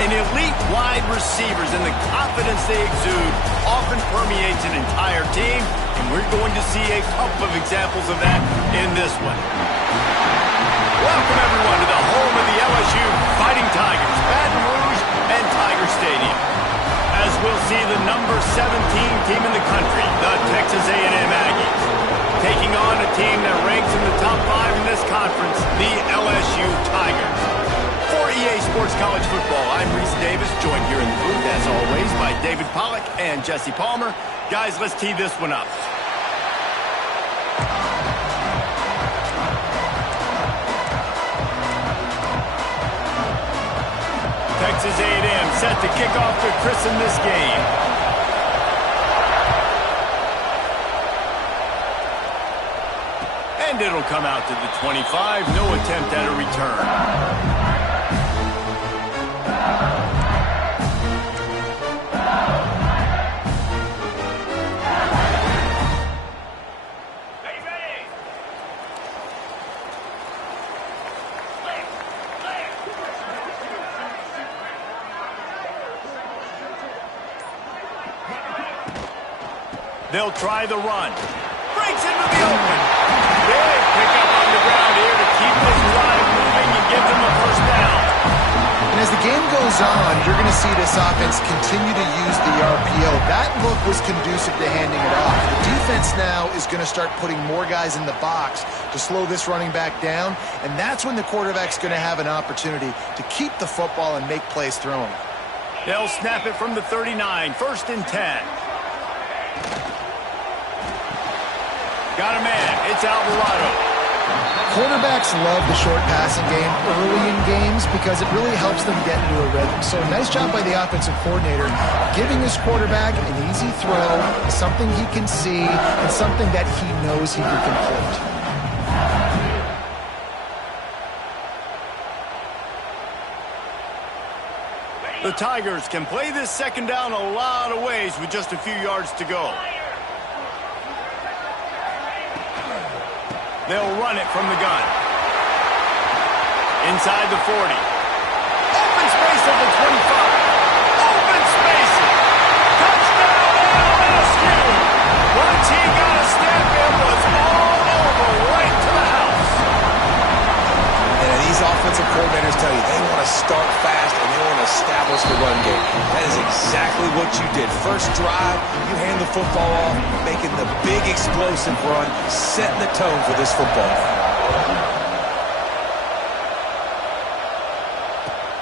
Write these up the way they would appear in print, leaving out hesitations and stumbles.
And elite wide receivers and the confidence they exude often permeates an entire team, and we're going to see a couple of examples of that in this one. Welcome, everyone, to the home of the LSU Fighting Tigers, Baton Rouge and Tiger Stadium. As we'll see the number 17 team in the country, the Texas A&M Aggies, taking on a team that ranks in the top 5 in this conference, the LSU Tigers. For EA Sports College Football, I'm Reese Davis, joined here in the booth, as always, by David Pollack and Jesse Palmer. Guys, let's tee this one up. Texas A&M set to kick off to christen this game. And it'll come out to the 25. No attempt at a return. They'll try the run. Breaks into the open. Big pickup on the ground here to keep this drive moving and give them a first down. And as the game goes on, you're going to see this offense continue to use the RPO. That look was conducive to handing it off. The defense now is going to start putting more guys in the box to slow this running back down, and that's when the quarterback's going to have an opportunity to keep the football and make plays throwing. They'll snap it from the 39, 1st and 10. Got a man. It's Alvarado. Quarterbacks love the short passing game early in games because it really helps them get into a rhythm. So nice job by the offensive coordinator giving his quarterback an easy throw, something he can see, and something that he knows he can complete. The Tigers can play this second down a lot of ways with just a few yards to go. They'll run it from the gun. Inside the 40. Open space at the 25. Open space. Touchdown LSU. Once he got a step, it was all over right to the house. And these offensive coordinators tell you they want to start fast and they want to establish the run game. That is exactly what you did. First drive, you hand the football off, making the big explosive run, setting the tone for this football game.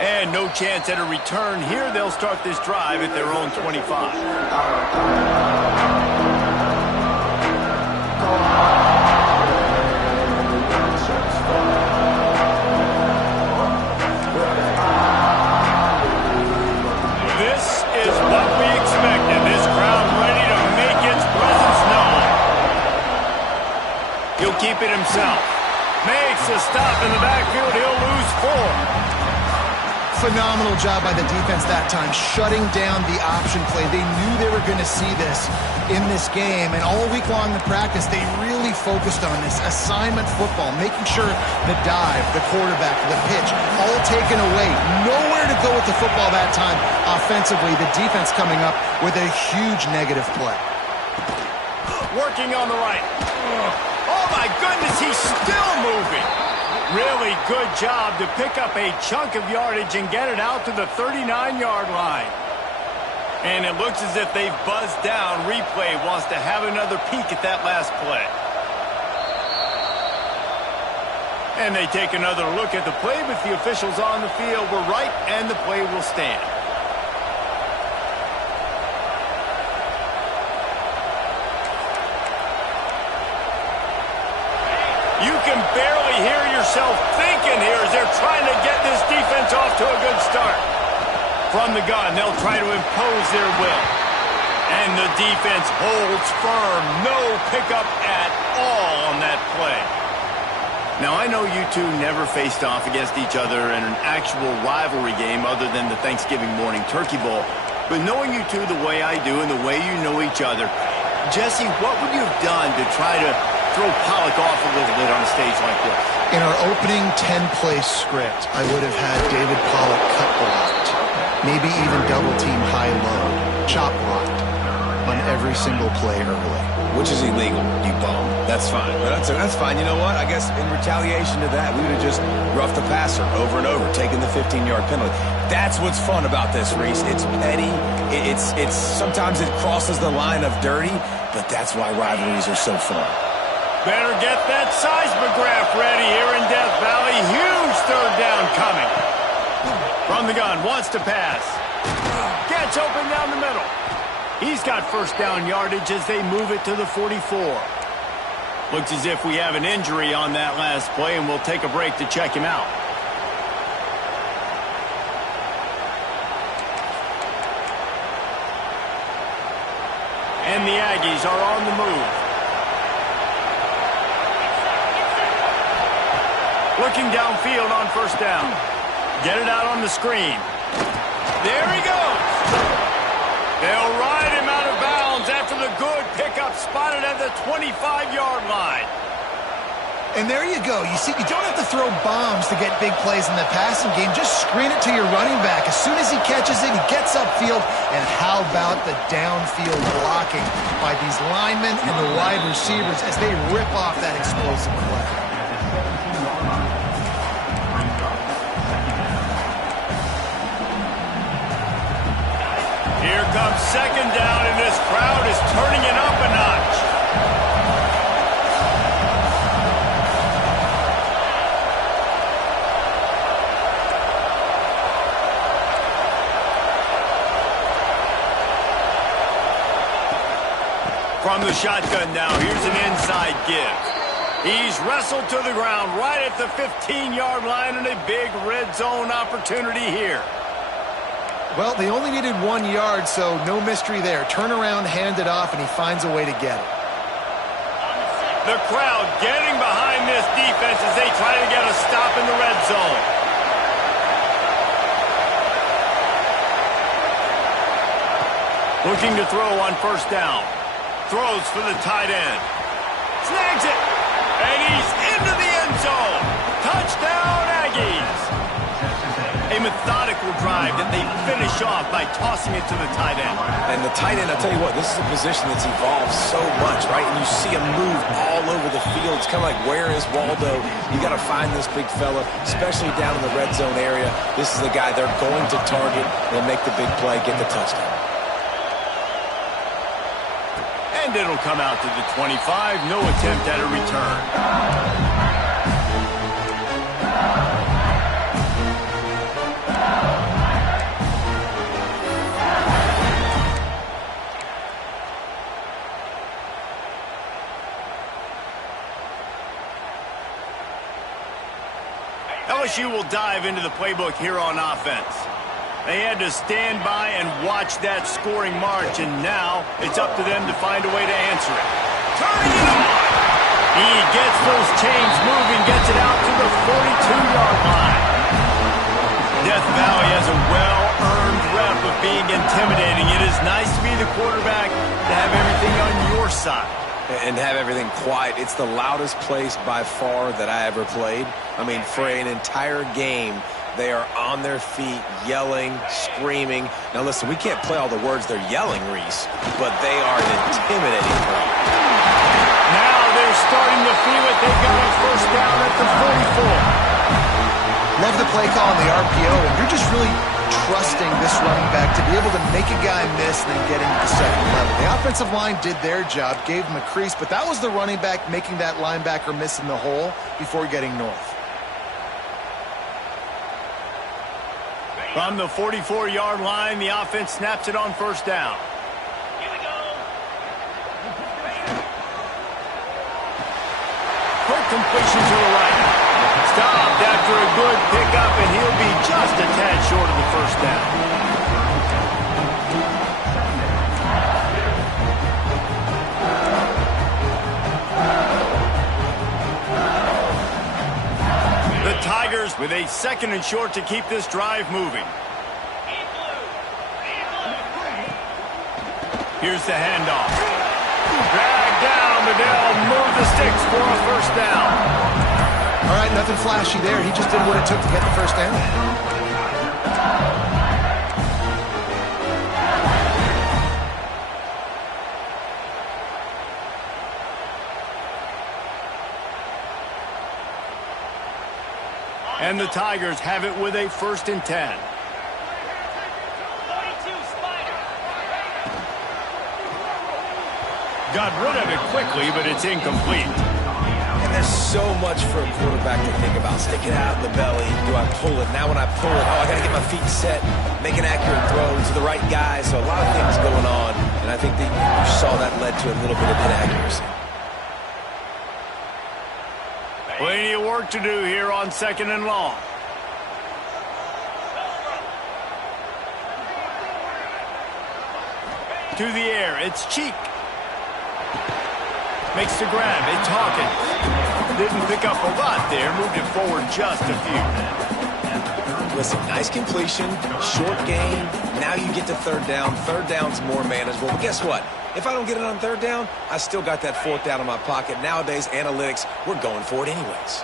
And no chance at a return here. They'll start this drive at their own 25. Keep it himself. Makes a stop in the backfield. He'll lose 4. Phenomenal job by the defense that time, shutting down the option play. They knew they were going to see this in this game, and all week long in practice, they really focused on this assignment football, making sure the dive, the quarterback, the pitch, all taken away. Nowhere to go with the football that time offensively. The defense coming up with a huge negative play. Working on the right. Oh, my goodness, he's still moving. Really good job to pick up a chunk of yardage and get it out to the 39-yard line. And it looks as if they've buzzed down. Replay wants to have another peek at that last play. And they take another look at the play, but the officials on the field were right, and the play will stand. You can barely hear yourself thinking here as they're trying to get this defense off to a good start. From the gun, they'll try to impose their will. And the defense holds firm. No pickup at all on that play. Now, I know you two never faced off against each other in an actual rivalry game other than the Thanksgiving morning Turkey Bowl. But knowing you two the way I do and the way you know each other, Jesse, what would you have done to try to throw Pollack off a little bit on a stage like this? In our opening 10-play script, I would have had David Pollack cut blocked. maybe even double-team high-low, chop blocked on every single play early. Which is illegal, you bum. That's fine. But that's fine. You know what? I guess in retaliation to that, we would have just roughed the passer over and over, taking the 15-yard penalty. That's what's fun about this, Reese. It's petty. It's sometimes it crosses the line of dirty, but that's why rivalries are so fun. Better get that seismograph ready here in Death Valley. Huge third down coming. From the gun, wants to pass. Gets open down the middle. He's got first down yardage as they move it to the 44. Looks as if we have an injury on that last play, and we'll take a break to check him out. And the Aggies are on the move. Looking downfield on first down. Get it out on the screen. There he goes. They'll ride him out of bounds after the good pickup spotted at the 25-yard line. And there you go. You see, you don't have to throw bombs to get big plays in the passing game. Just screen it to your running back. As soon as he catches it, he gets upfield. And how about the downfield blocking by these linemen and the wide receivers as they rip off that explosive play. Here comes second down, and this crowd is turning it up a notch. From the shotgun now, here's an inside give. He's wrestled to the ground right at the 15-yard line, and a big red zone opportunity here. Well, they only needed 1 yard, so no mystery there. Turn around, hand it off, and he finds a way to get it. The crowd getting behind this defense as they try to get a stop in the red zone. Looking to throw on first down. Throws for the tight end. Snags it. And he's into the end zone. Touchdown, Aggies. A methodical drive that they finish off by tossing it to the tight end. And the tight end, I'll tell you what, this is a position that's evolved so much, right? And you see him move all over the field. It's kind of like, where is Waldo? You got to find this big fella, especially down in the red zone area. This is the guy they're going to target. They'll make the big play, get the touchdown. And it'll come out to the 25. No attempt at a return. LSU will dive into the playbook here on offense. They had to stand by and watch that scoring march, and now it's up to them to find a way to answer it. Turning it on! He gets those chains moving, gets it out to the 42-yard line. Death Valley has a well-earned rep of being intimidating. It is nice to be the quarterback, to have everything on your side. And have everything quiet. It's the loudest place by far that I ever played. I mean, for an entire game, they are on their feet, yelling, screaming. Now, listen, we can't play all the words they're yelling, Reese, but they are an intimidating crowd. Now they're starting to feel it. They got a first down at the 44. Love the play call on the RPO, and you're just really trusting this running back to be able to make a guy miss and then get into the second level. The offensive line did their job, gave him a crease, but that was the running back making that linebacker miss in the hole before getting north. From the 44-yard line, the offense snaps it on first down. Here we go. Quick completion to the right. Stopped after a good pickup, and he'll be just a tad short of the first down. The Tigers with a second and short to keep this drive moving. Here's the handoff. Drag down, but they'll move the sticks for a first down. All right, nothing flashy there. He just did what it took to get the first down. And the Tigers have it with a 1st and 10. Got rid of it quickly, but it's incomplete. And there's so much for a quarterback to think about. Stick it out in the belly. Do I pull it? Now when I pull it, I got to get my feet set, make an accurate throw to the right guy. So a lot of things going on, and I think that you saw that led to a little bit of inaccuracy. Plenty of work to do here on 2nd and long. To the air, it's Cheek. Makes the grab, it's Hawkins. Didn't pick up a lot there, moved it forward just a few. Listen, nice completion, short game. Now you get to 3rd down. 3rd down's more manageable. But guess what? If I don't get it on 3rd down, I still got that 4th down in my pocket. Nowadays, analytics, we're going for it anyways.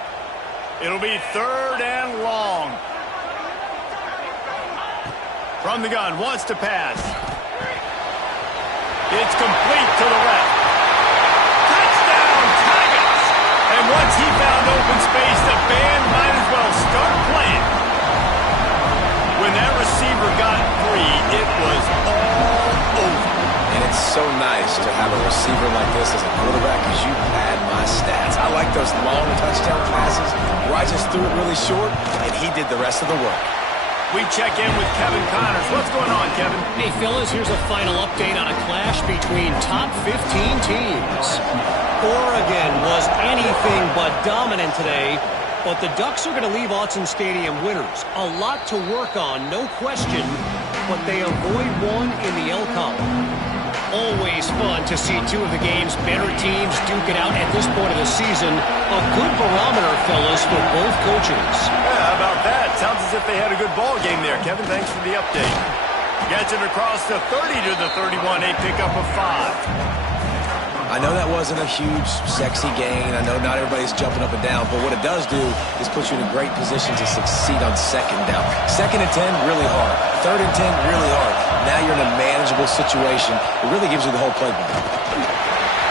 It'll be 3rd and long. From the gun, wants to pass. It's complete to the left. Touchdown, Tigers! And once he found open space, the band might as well start playing. When that receiver got free, it was all over. And it's so nice to have a receiver like this as a quarterback because you pad my stats. I like those long touchdown passes where I just threw it really short, and he did the rest of the work. We check in with Kevin Connors. What's going on, Kevin? Hey, fellas, here's a final update on a clash between top 15 teams. Oregon was anything but dominant today, but the Ducks are going to leave Autzen Stadium winners. A lot to work on, no question, but they avoid one in the L column. Always fun to see two of the game's better teams duke it out at this point of the season. A good barometer, fellas, for both coaches. Yeah, how about that? Sounds as if they had a good ball game there. Kevin, thanks for the update. Gets it across the 30 to the 31, a pickup of 5. I know that wasn't a huge, sexy gain. I know not everybody's jumping up and down, but what it does do is put you in a great position to succeed on 2nd down. 2nd and 10, really hard. 3rd and 10, really hard. Now you're in a manageable situation. It really gives you the whole playbook.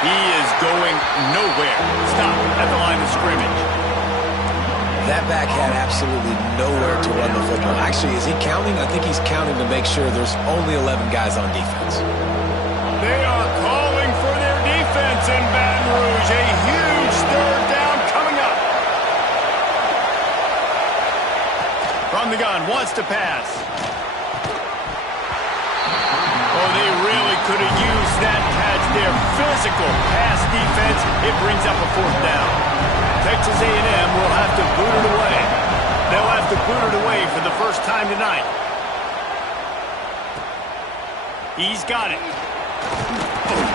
He is going nowhere. Stop at the line of scrimmage. That back had absolutely nowhere to run the football. Actually, is he counting? I think he's counting to make sure there's only 11 guys on defense. They are calling for their defense in Baton Rouge. A huge 3rd down coming up. From the gun, wants to pass. Oh, they really could have used that catch there. Physical pass defense. It brings up a 4th down. Texas A&M will have to boot it away. They'll have to boot it away for the first time tonight. He's got it.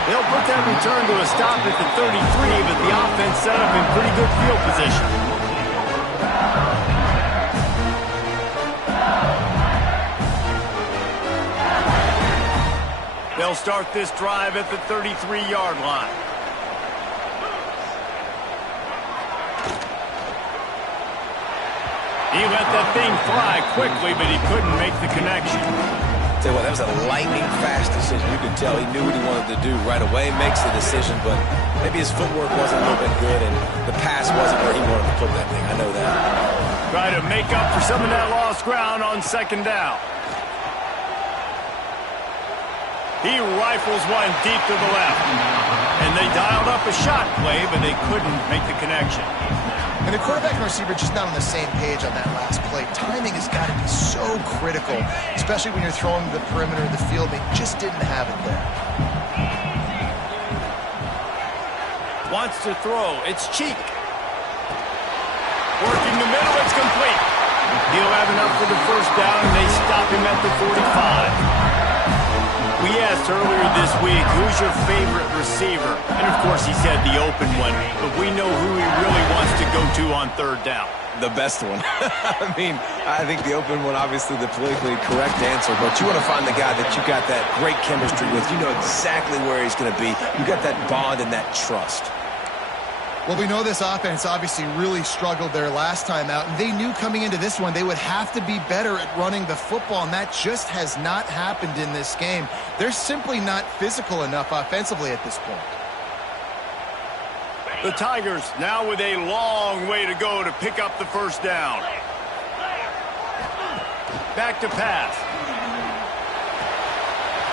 They'll put that return to a stop at the 33, but the offense set up in pretty good field position. They'll start this drive at the 33-yard line. He let that thing fly quickly, but he couldn't make the connection. Tell you what, that was a lightning-fast decision. You could tell he knew what he wanted to do right away, makes the decision, but maybe his footwork wasn't a little bit good, and the pass wasn't where he wanted to put that thing. I know that. Try to make up for some of that lost ground on 2nd down. He rifles one deep to the left. And they dialed up a shot play, but they couldn't make the connection. And the quarterback and receiver just not on the same page on that last play. Timing has got to be so critical, especially when you're throwing to the perimeter of the field. They just didn't have it there. Wants to throw. It's Cheek. Working the middle. It's complete. He'll have enough for the 1st down, and they stop him at the 45. We asked earlier this week, who's your favorite receiver? And, of course, he said the open one. But we know who he really wants to go to on 3rd down. The best one. I mean, I think the open one, obviously the politically correct answer, but you want to find the guy that you got that great chemistry with. You know exactly where he's going to be. You got that bond and that trust. Well, we know this offense obviously really struggled there last time out, and they knew coming into this one they would have to be better at running the football, and that just has not happened in this game. They're simply not physical enough offensively at this point. The Tigers now with a long way to go to pick up the 1st down. back to pass.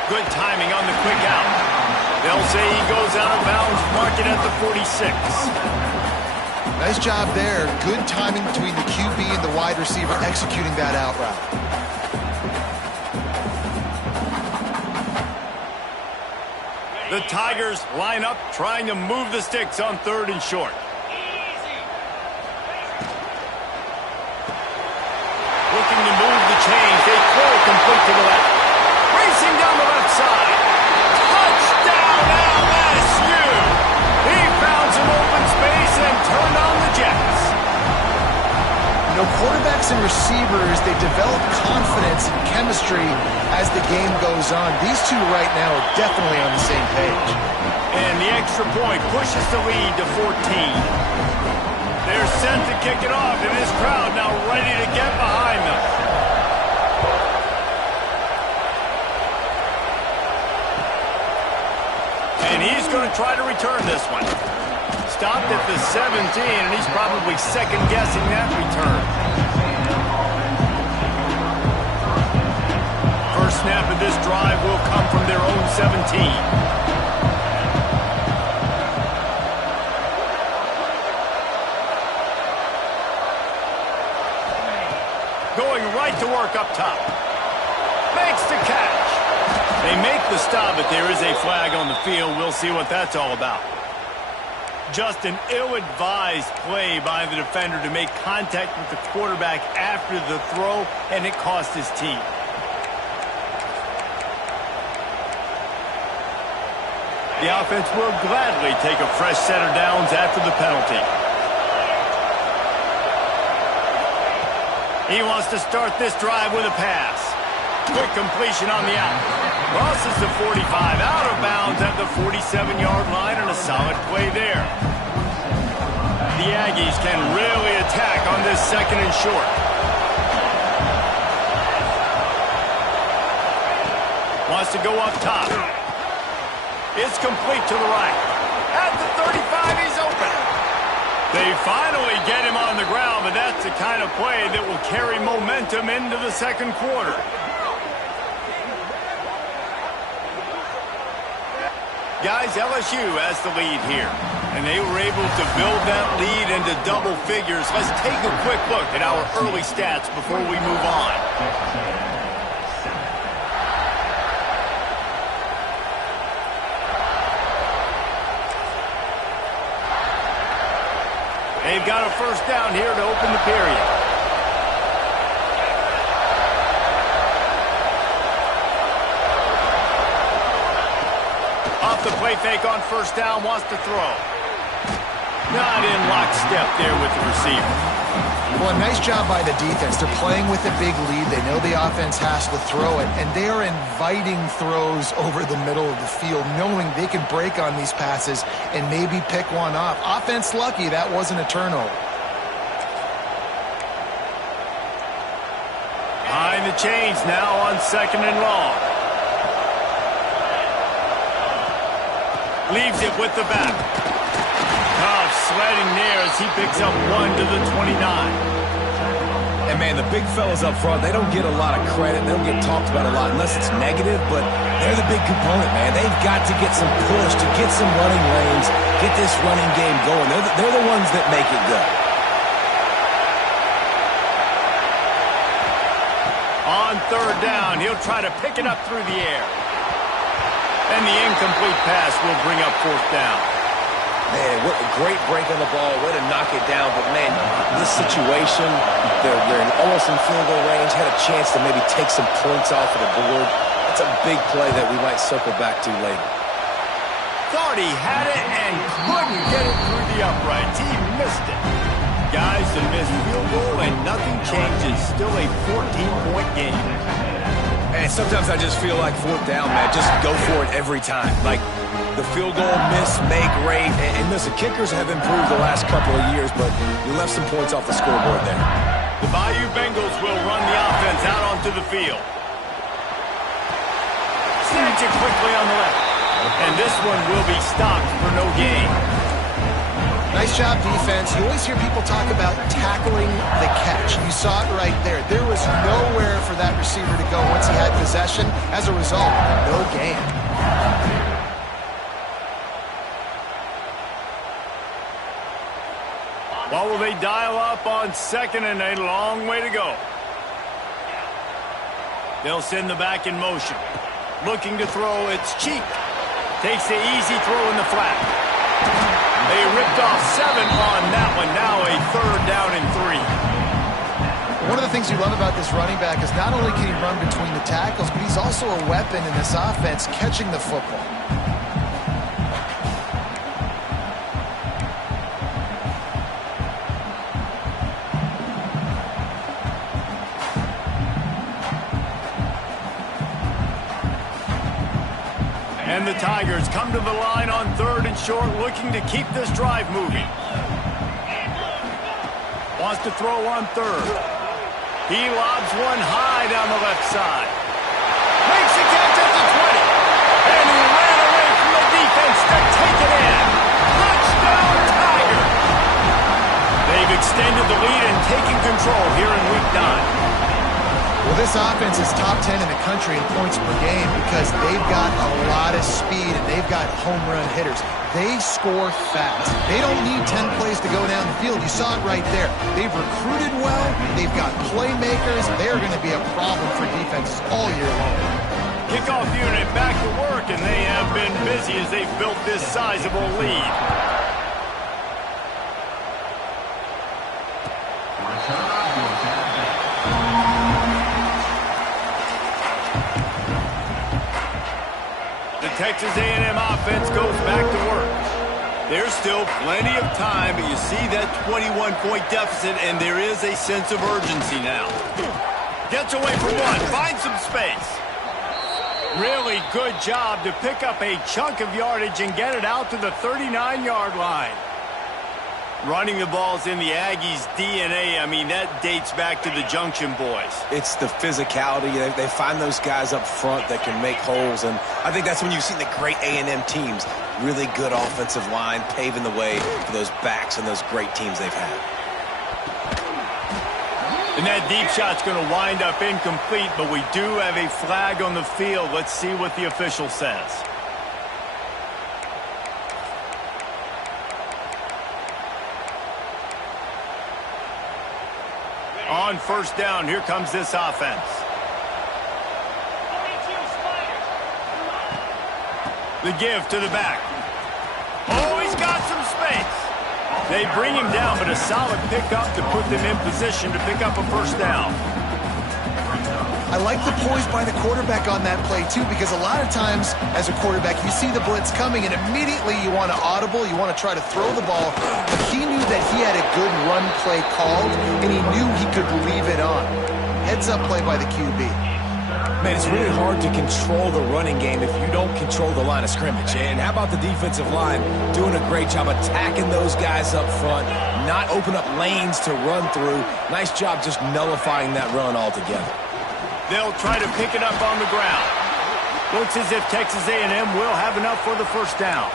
Good timing on the quick out. They'll say he goes out of bounds, mark it at the 46. Nice job there. Good timing between the QB and the wide receiver executing that out route. The Tigers line up, trying to move the sticks on 3rd and short. Looking to move the chains. They throw complete to the left. Racing down the left side. Touchdown LSU! He found some open space and turned on the Jets. You know, quarterbacks and receivers, they develop confidence and chemistry as the game goes on. These two right now are definitely on the same page. And the extra point pushes the lead to 14. They're set to kick it off, and this crowd now ready to get behind them. And he's going to try to return this one. Stopped at the 17, and he's probably second-guessing that return. First snap of this drive will come from their own 17. Going right to work up top. Makes the catch. They make the stop, but there is a flag on the field. We'll see what that's all about. Just an ill-advised play by the defender to make contact with the quarterback after the throw, and it cost his team. The offense will gladly take a fresh set of downs after the penalty. He wants to start this drive with a pass. Quick completion on the out. Crosses the 45, out of bounds at the 47-yard line, and a solid play there. The Aggies can really attack on this 2nd and short. Wants to go up top. It's complete to the right. At the 35, he's open. They finally get him on the ground, but that's the kind of play that will carry momentum into the 2nd quarter. Guys, LSU has the lead here, and they were able to build that lead into double figures. Let's take a quick look at our early stats before we move on. They've got a first down here to open the period. Off the play fake on first down, wants to throw. Not in lockstep there with the receiver. Well, a nice job by the defense. They're playing with a big lead. They know the offense has to throw it, and they are inviting throws over the middle of the field, knowing they can break on these passes and maybe pick one off. Offense lucky that wasn't a turnover. Behind the chains now on 2nd and long. Leaves it with the back. Tough sledding there as he picks up 1 to the 29. And, man, the big fellas up front, they don't get a lot of credit. They don't get talked about a lot unless it's negative, but they're the big component, man. They've got to get some push, to get some running lanes, get this running game going. They're the ones that make it go. On 3rd down, he'll try to pick it up through the air. And the incomplete pass will bring up 4th down. Man, what a great break on the ball. Way to knock it down. But, man, this situation, they're almost in field goal range. Had a chance to maybe take some points off of the board. That's a big play that we might circle back to later. Thought he had it and couldn't get it through the uprights. He missed it. Guys, a missed field goal and nothing changes. Still a 14-point game. Man, sometimes I just feel like 4th down, man. Just go for it every time. Like, the field goal, miss, make, rate. And listen, kickers have improved the last couple of years, but you left some points off the scoreboard there. The Bayou Bengals will run the offense out onto the field. Snatch it quickly on the left. And this one will be stopped for no gain. Nice job, defense. You always hear people talk about tackling the catch. You saw it right there. There was nowhere for that receiver to go once he had possession. As a result, no gain. What will they dial up on second and a long way to go? They'll send the back in motion. Looking to throw, it's Cheek. Takes the easy throw in the flat. They ripped off 7 on that one. Now a 3rd down and 3. One of the things you love about this running back is not only can he run between the tackles, but he's also a weapon in this offense catching the football. And the Tigers come to the line on 3rd and short, looking to keep this drive moving. Wants to throw on 3rd. He lobs one high down the left side. Makes the catch at the 20. And he ran away from the defense to take it in. Touchdown, Tiger! They've extended the lead and taken control here in Week 9. Well, this offense is top 10 in the country in points per game because they've got a lot of speed and they've got home run hitters. They score fast. They don't need 10 plays to go down the field. You saw it right there. They've recruited well. They've got playmakers. They're going to be a problem for defenses all year long. Kickoff unit back to work, and they have been busy as they've built this sizable lead. Texas A&M offense goes back to work. There's still plenty of time, but you see that 21-point deficit, and there is a sense of urgency now. Gets away from one, finds some space. Really good job to pick up a chunk of yardage and get it out to the 39-yard line. Running the ball's in the Aggies' DNA. I mean, that dates back to the Junction Boys. It's the physicality. They find those guys up front that can make holes, and I think that's when you've seen the great A&M teams. Really good offensive line, paving the way for those backs and those great teams they've had. And that deep shot's going to wind up incomplete, but we do have a flag on the field. Let's see what the official says. On 1st down, here comes this offense. The give to the back. Oh, he's got some space. They bring him down, but a solid pickup to put them in position to pick up a 1st down. I like the poise by the quarterback on that play, too, because a lot of times, as a quarterback, you see the blitz coming, and immediately you want to audible, you want to try to throw the ball, but he knew that he had a good run play called, and he knew he could leave it on. Heads-up play by the QB. Man, it's really hard to control the running game if you don't control the line of scrimmage. And how about the defensive line doing a great job attacking those guys up front, not open up lanes to run through. Nice job just nullifying that run altogether. They'll try to pick it up on the ground. Looks as if Texas A&M will have enough for the 1st down.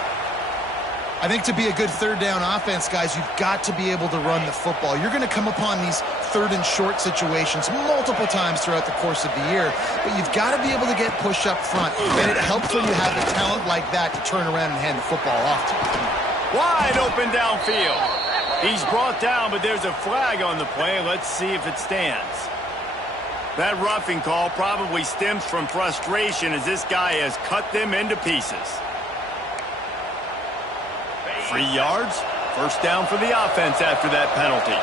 I think to be a good 3rd down offense, guys, you've got to be able to run the football. You're going to come upon these 3rd and short situations multiple times throughout the course of the year, but you've got to be able to get push up front, and it helps when you have a talent like that to turn around and hand the football off to. Wide open downfield. He's brought down, but there's a flag on the play. Let's see if it stands. That roughing call probably stems from frustration as this guy has cut them into pieces. 3 yards. 1st down for the offense after that penalty.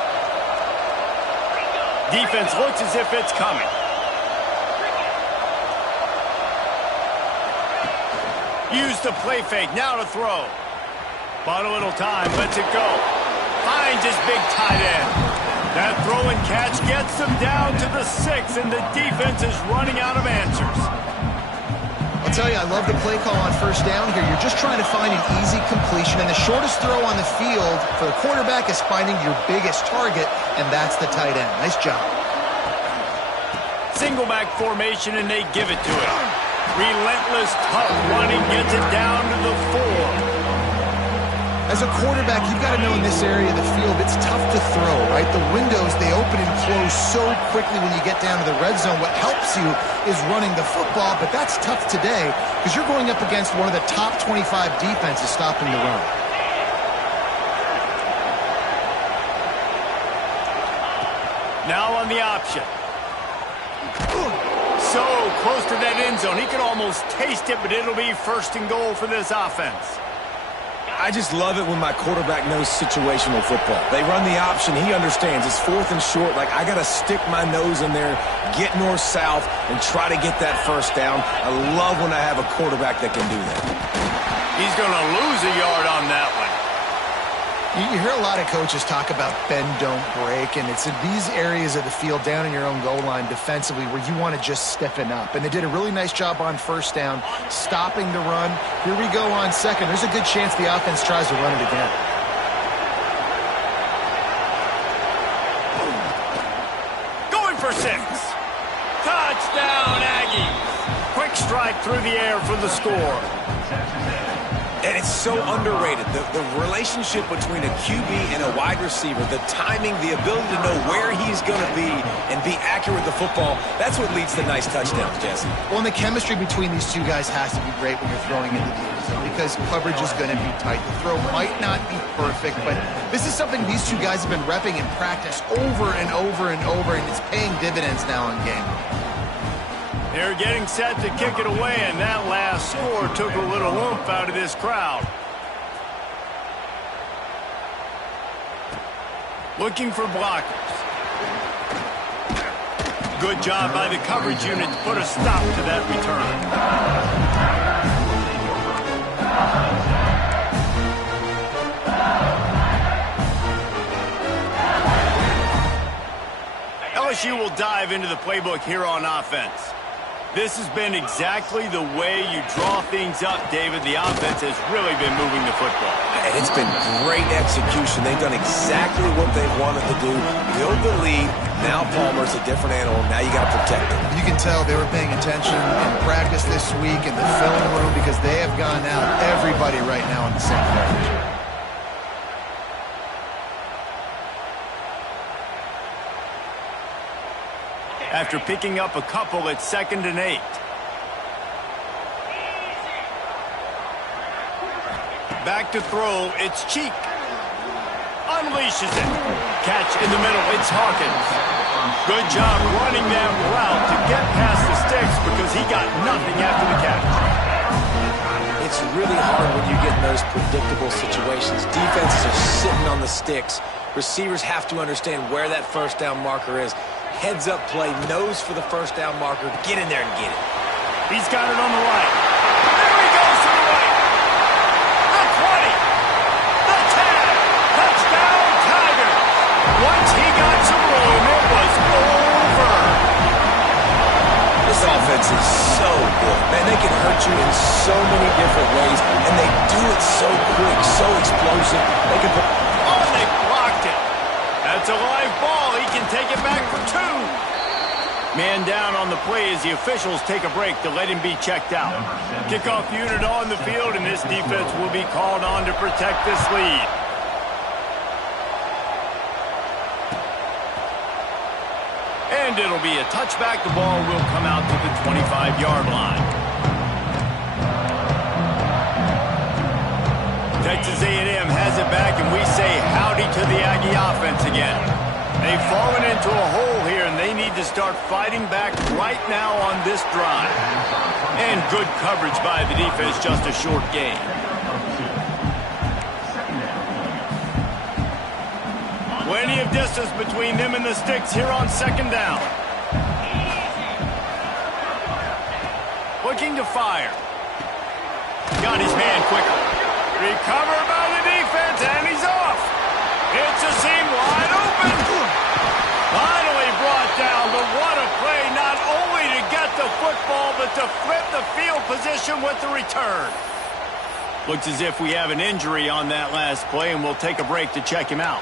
Defense looks as if it's coming. Use the play fake. Now to throw. Bought a little time. Lets it go. Finds his big tight end. That throw and catch gets them down to the 6, and the defense is running out of answers. I'll tell you, I love the play call on 1st down here. You're just trying to find an easy completion, and the shortest throw on the field for the quarterback is finding your biggest target, and that's the tight end. Nice job. Single back formation, and they give it to him. Relentless, tough running gets it down to the 4. As a quarterback, you've got to know in this area of the field, it's tough to throw, right? The windows, they open and close so quickly when you get down to the red zone. What helps you is running the football, but that's tough today because you're going up against one of the top 25 defenses stopping the run. Now on the option. So close to that end zone. He could almost taste it, but it'll be first and goal for this offense. I just love it when my quarterback knows situational football. They run the option. He understands. It's 4th and short. Like, I got to stick my nose in there, get north-south, and try to get that first down. I love when I have a quarterback that can do that. He's going to lose a yard on that one. You hear a lot of coaches talk about bend, don't break, and it's in these areas of the field down in your own goal line defensively where you want to just stiffen up. And they did a really nice job on first down, stopping the run. Here we go on second. There's a good chance the offense tries to run it again. Going for 6. Touchdown, Aggies. Quick strike through the air for the score. And it's so underrated. The relationship between a QB and a wide receiver, the timing, the ability to know where he's going to be and be accurate with the football, that's what leads to nice touchdowns, Jesse. Well, and the chemistry between these two guys has to be great when you're throwing into the end zone because coverage is going to be tight. The throw might not be perfect, but this is something these two guys have been repping in practice over and over and over, and it's paying dividends now in game. They're getting set to kick it away, and that last score took a little oomph out of this crowd. Looking for blockers. Good job by the coverage unit to put a stop to that return. LSU will dive into the playbook here on offense. This has been exactly the way you draw things up, David. The offense has really been moving the football. It's been great execution. They've done exactly what they wanted to do. Build the lead. Now Palmer's a different animal. Now you got to protect him. You can tell they were paying attention in practice this week in the film room because they have gone out everybody right now on the same page. After picking up a couple at 2nd and 8. Back to throw, it's Cheek. Unleashes it. Catch in the middle, it's Hawkins. Good job running that route to get past the sticks because he got nothing after the catch. It's really hard when you get in those predictable situations. Defenses are sitting on the sticks. Receivers have to understand where that first down marker is. Heads-up play, nose for the first down marker. Get in there and get it. He's got it on the right. There he goes to the right. The 20. The 10. Touchdown, Tigers. Once he got some room, it was over. This offense is so good. Man, they can hurt you in so many different ways, and they do it so quick, so explosive. They can put... Oh, they blocked it. That's a live ball. He can take it back for 2. Man down on the play as the officials take a break to let him be checked out. Kickoff unit on the field, and this defense will be called on to protect this lead. And it'll be a touchback. The ball will come out to the 25-yard line. Texas A&M has it back, and we say howdy to the Aggie offense again. They've fallen into a hole here, and they need to start fighting back right now on this drive. And good coverage by the defense, just a short gain. Plenty of distance between them and the sticks here on 2nd down. Looking to fire. Got his man quicker. Recovered by the defense, and he's off. It's a seam wide open. Finally brought down, but what a play, not only to get the football, but to flip the field position with the return. Looks as if we have an injury on that last play, and we'll take a break to check him out.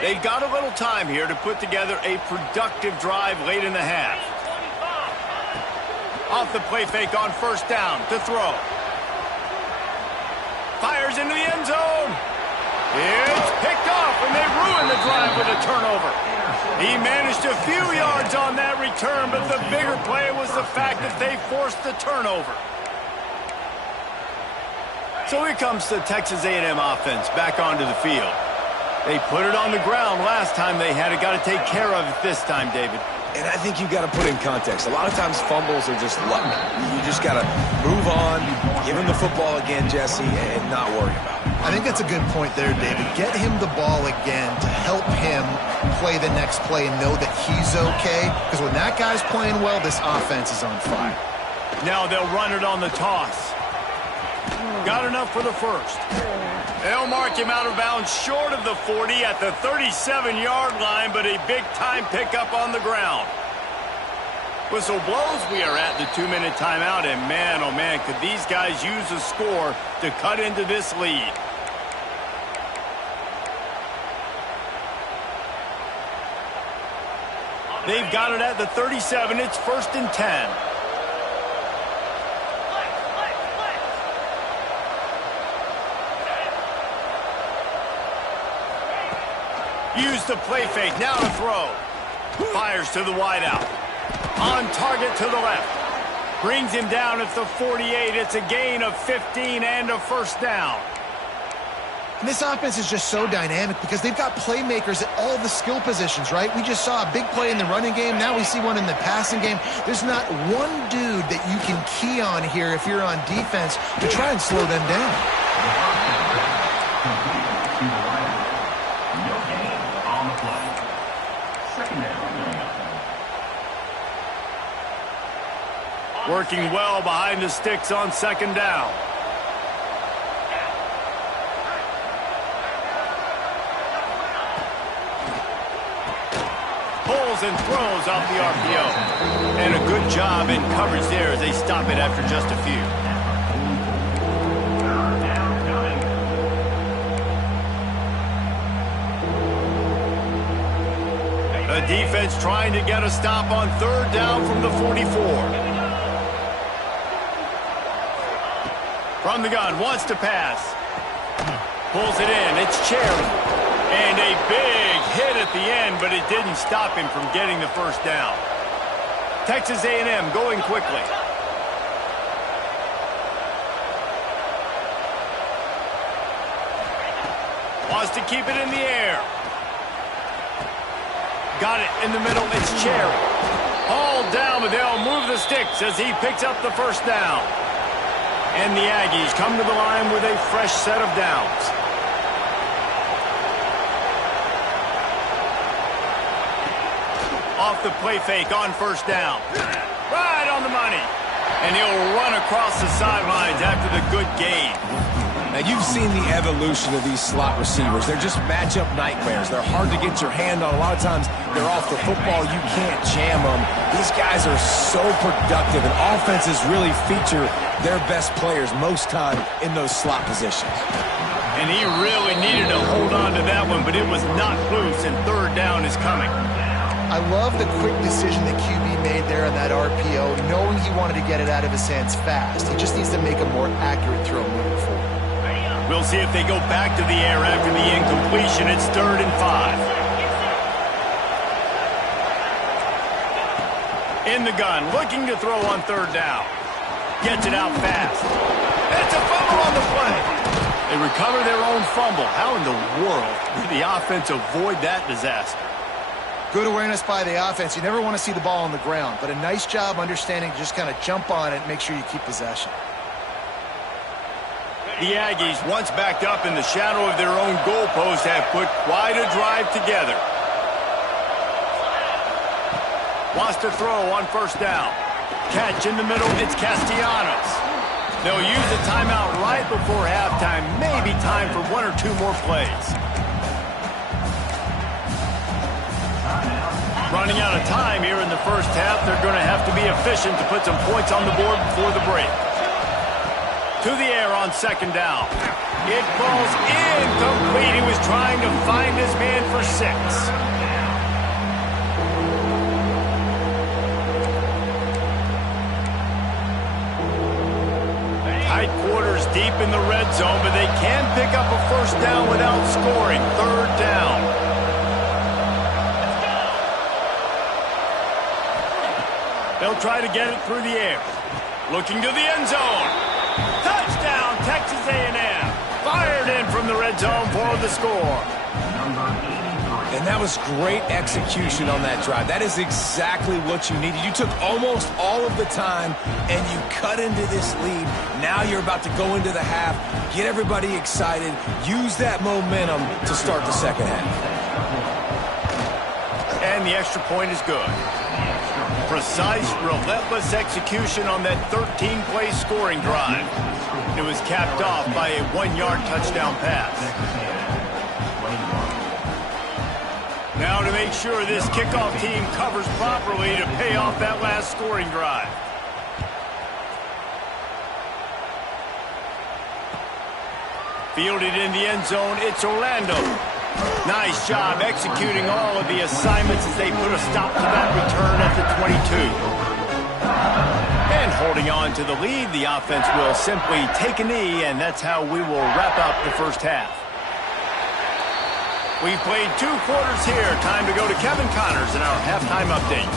They've got a little time here to put together a productive drive late in the half. Off the play fake on first down to throw. Fires into the end zone. It's picked off, and they ruin the drive with a turnover. He managed a few yards on that return, but the bigger play was the fact that they forced the turnover. So here comes the Texas A&M offense back onto the field. They put it on the ground last time they had it. Got to take care of it this time, David. And I think you've got to put in context. A lot of times fumbles are just luck. You just got to move on, give him the football again, Jesse, and not worry about it. I think that's a good point there, David. Get him the ball again to help him play the next play and know that he's okay. Because when that guy's playing well, this offense is on fire. Now they'll run it on the toss. Got enough for the first. They'll mark him out of bounds short of the 40 at the 37-yard line, but a big-time pickup on the ground. Whistle blows. We are at the 2-minute timeout, and man, oh man, could these guys use a score to cut into this lead. They've got it at the 37. It's 1st and 10. Use the play fake, now to throw. Fires to the wideout. On target to the left. Brings him down at the 48. It's a gain of 15 and a first down. And this offense is just so dynamic because they've got playmakers at all the skill positions, right? We just saw a big play in the running game. Now we see one in the passing game. There's not one dude that you can key on here if you're on defense to try and slow them down. Working well behind the sticks on 2nd down. Pulls and throws off the RPO. And a good job in coverage there as they stop it after just a few. The defense trying to get a stop on 3rd down from the 44. From the gun, wants to pass. Pulls it in, it's Cherry. And a big hit at the end, but it didn't stop him from getting the first down. Texas A&M going quickly. Wants to keep it in the air. Got it in the middle, it's Cherry. Hauled down, but they'll move the sticks as he picks up the first down. And the Aggies come to the line with a fresh set of downs. Off the play fake on 1st down. Right on the money. And he'll run across the sidelines after the good gain. Now, you've seen the evolution of these slot receivers. They're just matchup nightmares. They're hard to get your hand on. A lot of times, they're off the football. You can't jam them. These guys are so productive, and offenses really feature their best players most time in those slot positions. And he really needed to hold on to that one, but it was not loose, and 3rd down is coming. I love the quick decision that QB made there on that RPO, knowing he wanted to get it out of his hands fast. He just needs to make a more accurate throw moving forward. We'll see if they go back to the air after the incompletion. It's 3rd and 5. In the gun, looking to throw on 3rd down. Gets it out fast. It's a fumble on the play. They recover their own fumble. How in the world did the offense avoid that disaster? Good awareness by the offense. You never want to see the ball on the ground, but a nice job understanding to just kind of jump on it and make sure you keep possession. The Aggies, once backed up in the shadow of their own goalpost, have put quite a drive together. Wants to throw on 1st down. Catch in the middle, it's Castellanos. They'll use a timeout right before halftime. Maybe time for 1 or 2 more plays. Running out of time here in the first half. They're going to have to be efficient to put some points on the board before the break. To the air on 2nd down. It falls incomplete. He was is trying to find his man for 6. Tight quarters deep in the red zone, but they can pick up a first down without scoring. 3rd down. They'll try to get it through the air. Looking to the end zone. Touchdown, Texas A&M. Fired in from the red zone for the score. And that was great execution on that drive. That is exactly what you needed. You took almost all of the time, and you cut into this lead. Now you're about to go into the half, get everybody excited, use that momentum to start the second half. And the extra point is good. Precise, relentless execution on that 13-play scoring drive. It was capped off by a 1-yard touchdown pass. Now to make sure this kickoff team covers properly to pay off that last scoring drive. Fielded in the end zone, it's Orlando. Nice job executing all of the assignments as they put a stop to that return at the 22. And holding on to the lead, the offense will simply take a knee, and that's how we will wrap up the first half. We've played 2 quarters here. Time to go to Kevin Connors in our halftime update.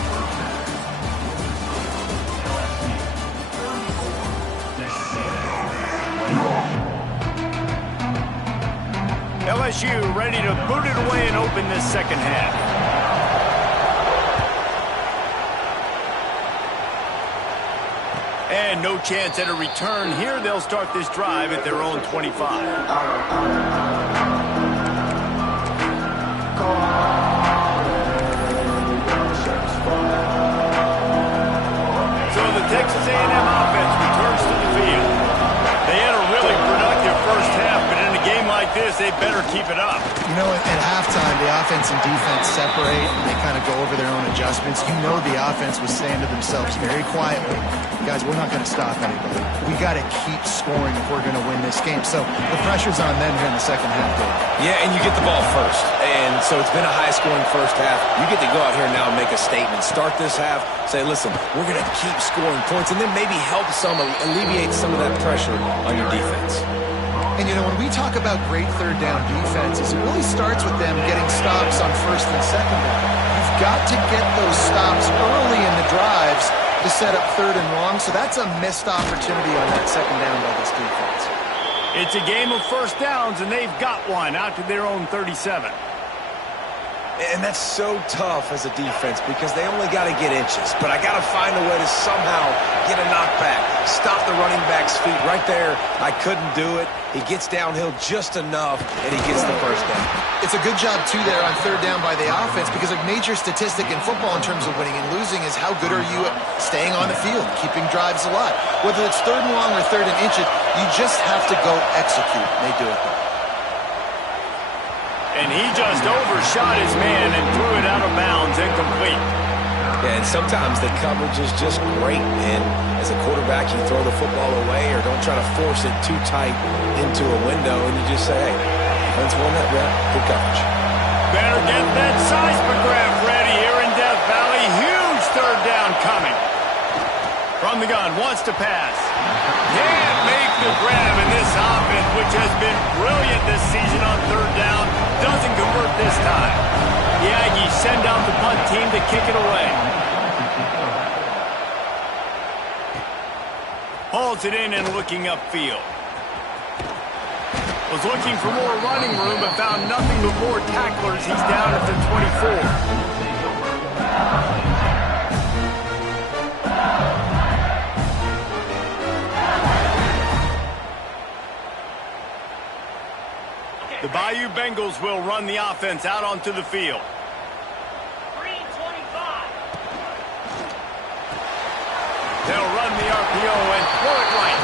LSU ready to boot it away and open this second half. And no chance at a return here. They'll start this drive at their own 25. So the Texas A&M offense returns to the field. They had a really productive first half, but in a game like this, they better keep it up. You know, at halftime, the offense and defense separate, and they kind of go over their own adjustments. You know the offense was saying to themselves very quietly, guys, we're not going to stop anybody. We got to keep scoring if we're going to win this game. So the pressure's on them here in the second half, Dave. Yeah, and you get the ball first. And so it's been a high-scoring first half. You get to go out here now and make a statement. Start this half, say, listen, we're going to keep scoring points, and then maybe help alleviate some of that pressure on your defense. And, you know, when we talk about great third down defenses, it really starts with them getting stops on first and second down. You've got to get those stops early in the drives to set up third and long, so that's a missed opportunity on that second down by this defense. It's a game of first downs, and they've got one out to their own 37. And that's so tough as a defense because they only got to get inches. But I got to find a way to somehow get a knockback, stop the running back's feet right there. I couldn't do it. He gets downhill just enough, and he gets the first down. It's a good job, too, there on third down by the offense because a major statistic in football in terms of winning and losing is how good are you at staying on the field, keeping drives alive. Whether it's third and long or third and inches, you just have to go execute. And they do it there. And he just overshot his man and threw it out of bounds incomplete. Yeah, and sometimes the coverage is just great. And as a quarterback, you throw the football away or don't try to force it too tight into a window, and you just say, hey, defense won that rep, good coverage. Better get that seismograph ready here in Death Valley. Huge third down coming. From the gun, wants to pass. Can't make the grab in this offense, which has been brilliant this season on third down. Doesn't convert this time. The Aggies send out the punt team to kick it away. Hauls it in and looking upfield. Was looking for more running room, but found nothing but more tacklers. He's down at the 24. The Bayou Bengals will run the offense out onto the field. 3:25. They'll run the RPO and throw it right.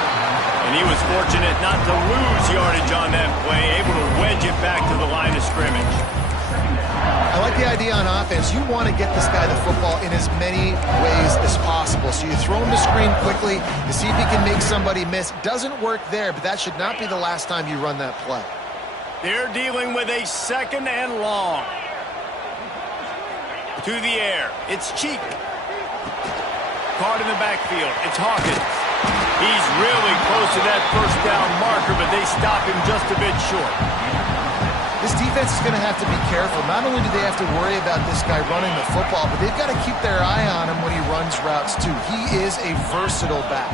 And he was fortunate not to lose yardage on that play, able to wedge it back to the line of scrimmage. I like the idea on offense. You want to get this guy the football in as many ways as possible. So you throw him the screen quickly to see if he can make somebody miss. Doesn't work there, but that should not be the last time you run that play. They're dealing with a 2nd and long. To the air. It's Cheek. Caught in the backfield. It's Hawkins. He's really close to that first down marker, but they stop him just a bit short. This defense is going to have to be careful. Not only do they have to worry about this guy running the football, but they've got to keep their eye on him when he runs routes too. He is a versatile back.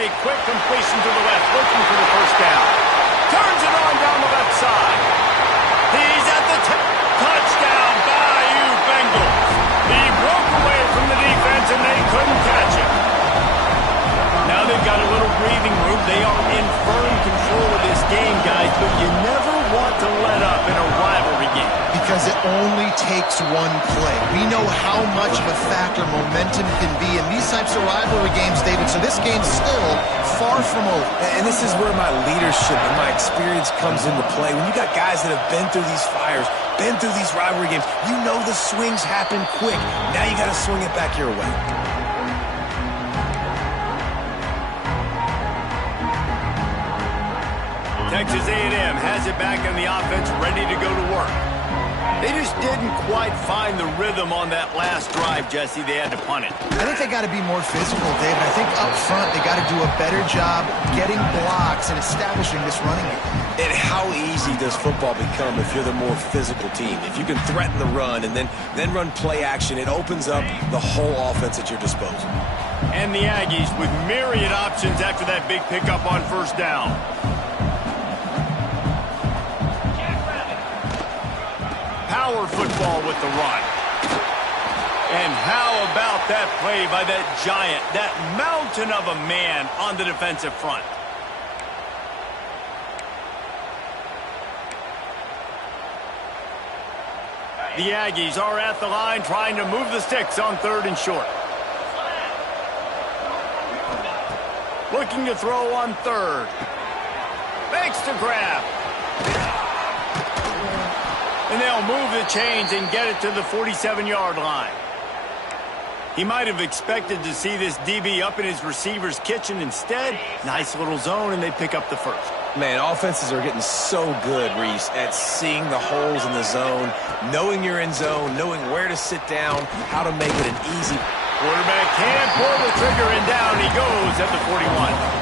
A quick completion to the left, looking for the first down. Turns it on down the left side. He's at the touchdown, Bayou Bengals. He broke away from the defense and they couldn't catch him. Now they've got a little breathing room. They are in firm control of this game, guys, but you never want to let up in a rivalry game. Because it only takes one play. We know how much of a factor momentum can be in these types of rivalry games, David, so this game's still far from over. And this is where my leadership and my experience comes into play. When you got guys that have been through these fires, been through these rivalry games, you know the swings happen quick. Now you got to swing it back your way. Texas A&M has it back on the offense, ready to go to work. They just didn't quite find the rhythm on that last drive, Jesse. They had to punt it. I think they got to be more physical, David. I think up front they got to do a better job getting blocks and establishing this running game. And how easy does football become if you're the more physical team? If you can threaten the run and then run play action, it opens up the whole offense at your disposal. And the Aggies with myriad options after that big pickup on first down. Power football with the run. And how about that play by that giant, that mountain of a man on the defensive front? The Aggies are at the line trying to move the sticks on 3rd and short. Looking to throw on 3rd. Makes the grab. And they'll move the chains and get it to the 47-yard line. He might have expected to see this DB up in his receiver's kitchen. Instead, nice little zone, and they pick up the first. Man, offenses are getting so good, Reese, at seeing the holes in the zone, knowing you're in zone, knowing where to sit down, how to make it an easy. Quarterback can pull the trigger, and down he goes at the 41.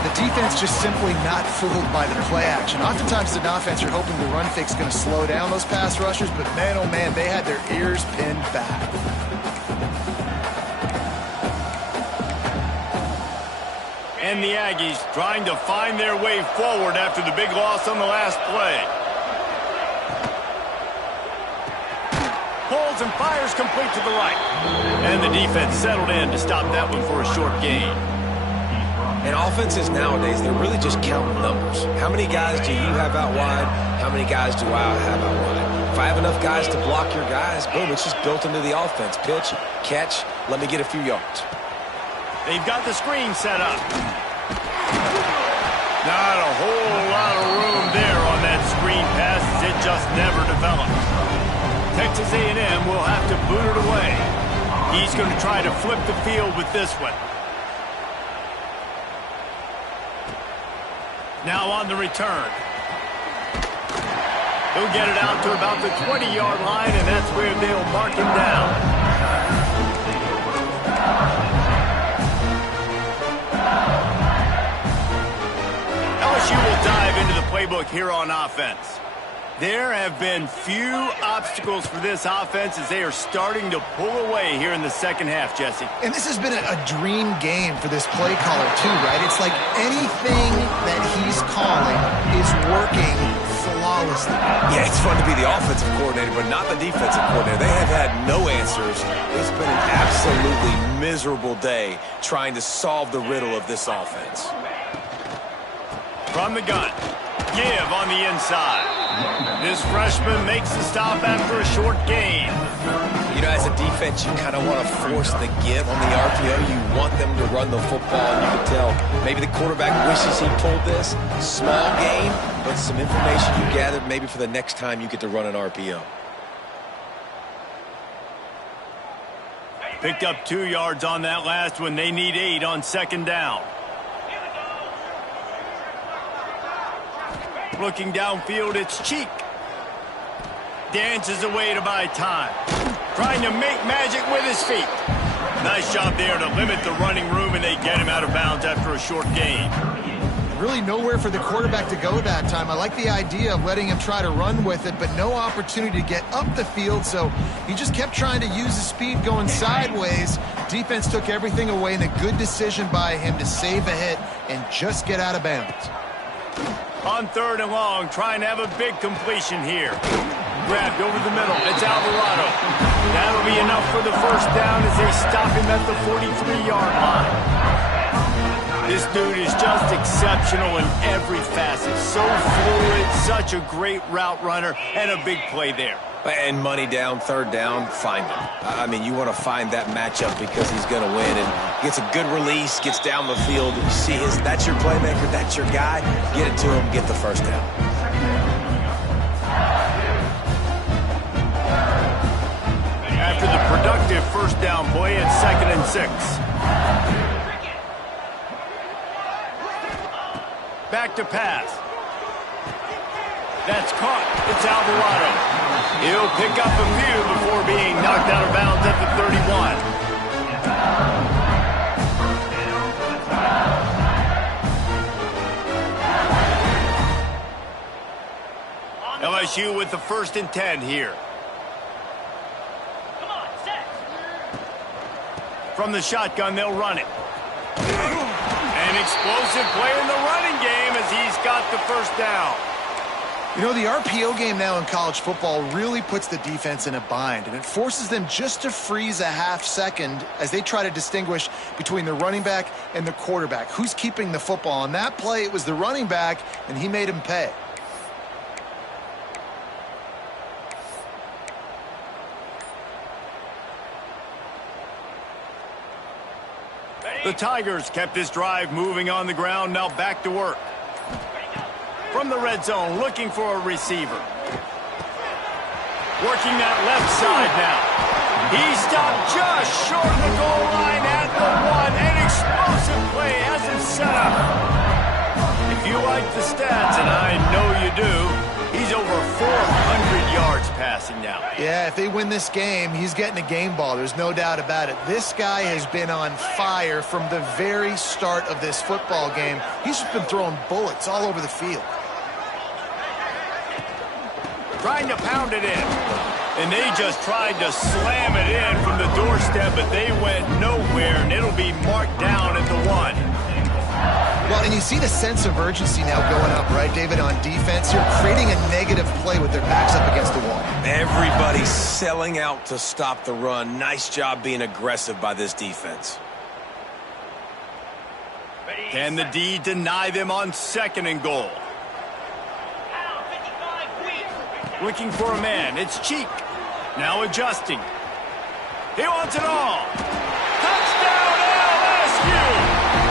The defense just simply not fooled by the play action. Oftentimes, an offense, you're hoping the run fake is going to slow down those pass rushers, but man, oh man, they had their ears pinned back. And the Aggies trying to find their way forward after the big loss on the last play. Pulls and fires complete to the right. And the defense settled in to stop that one for a short gain. And offenses nowadays, they're really just counting numbers. How many guys do you have out wide? How many guys do I have out wide? If I have enough guys to block your guys, boom, it's just built into the offense. Pitch, catch, let me get a few yards. They've got the screen set up. Not a whole lot of room there on that screen pass. It just never developed. Texas A&M will have to boot it away. He's going to try to flip the field with this one. Now on the return. He'll get it out to about the 20-yard line, and that's where they'll mark him down. LSU will dive into the playbook here on offense. There have been few obstacles for this offense as they are starting to pull away here in the second half, Jesse. And this has been a dream game for this play caller, too, right? It's like anything that he's calling is working flawlessly. Yeah, it's fun to be the offensive coordinator, but not the defensive coordinator. They have had no answers. It's been an absolutely miserable day trying to solve the riddle of this offense. From the gun. Give on the inside. This freshman makes the stop after a short gain. You know, as a defense, you kind of want to force the give on the RPO. You want them to run the football, and you can tell maybe the quarterback wishes he pulled this. Small gain, but some information you gathered maybe for the next time you get to run an RPO. Picked up 2 yards on that last one. They need 8 on second down. Looking downfield, it's Cheek. Dances away to buy time. Trying to make magic with his feet. Nice job there to limit the running room, and they get him out of bounds after a short gain. Really nowhere for the quarterback to go that time. I like the idea of letting him try to run with it, but no opportunity to get up the field, so he just kept trying to use his speed going sideways. Defense took everything away, and a good decision by him to save a hit and just get out of bounds. On 3rd and long, trying to have a big completion here. Grabbed over the middle. It's Alvarado. That'll be enough for the first down as they stop him at the 43-yard line. This dude is just exceptional in every facet. So fluid, such a great route runner, and a big play there. And money down, 3rd down, find him. I mean, you want to find that matchup because he's going to win. And gets a good release, gets down the field. You see that's your playmaker, that's your guy. Get it to him, get the first down. After the productive first down play, it's 2nd and 6. Back to pass. That's caught. It's Alvarado. He'll pick up a few before being knocked out of bounds at the 31. LSU with the 1st and 10 here. From the shotgun, they'll run it. An explosive play in the running game as he's got the first down. You know, the RPO game now in college football really puts the defense in a bind, and it forces them just to freeze a half second as they try to distinguish between the running back and the quarterback. Who's keeping the football? On that play, it was the running back, and he made him pay. The Tigers kept this drive moving on the ground, now back to work. From the red zone, looking for a receiver. Working that left side now. He stopped just short of the goal line at the 1. An explosive play has it set up. If you like the stats, and I know you do, he's over 400 yards passing now. Yeah, if they win this game, he's getting a game ball. There's no doubt about it. This guy has been on fire from the very start of this football game. He's just been throwing bullets all over the field. Trying to pound it in. And they just tried to slam it in from the doorstep, but they went nowhere, and it'll be marked down at the 1. Well, and you see the sense of urgency now going up, right, David, on defense. You're creating a negative play with their backs up against the wall. Everybody's selling out to stop the run. Nice job being aggressive by this defense. Can the D deny them on 2nd and goal? Looking for a man. It's Cheek. Now adjusting. He wants it all. Touchdown LSU!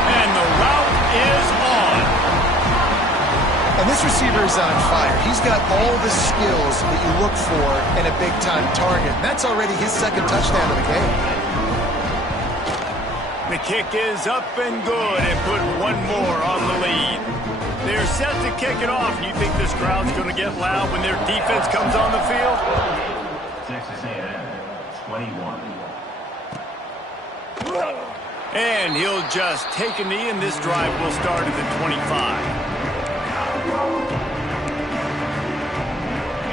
And the route is on. And this receiver is on fire. He's got all the skills that you look for in a big-time target. And that's already his 2nd touchdown of the game. The kick is up and good and put one more on the lead. They're set to kick it off. You think this crowd's going to get loud when their defense comes on the field? Texas A&M, 21. And he'll just take a knee, and this drive will start at the 25.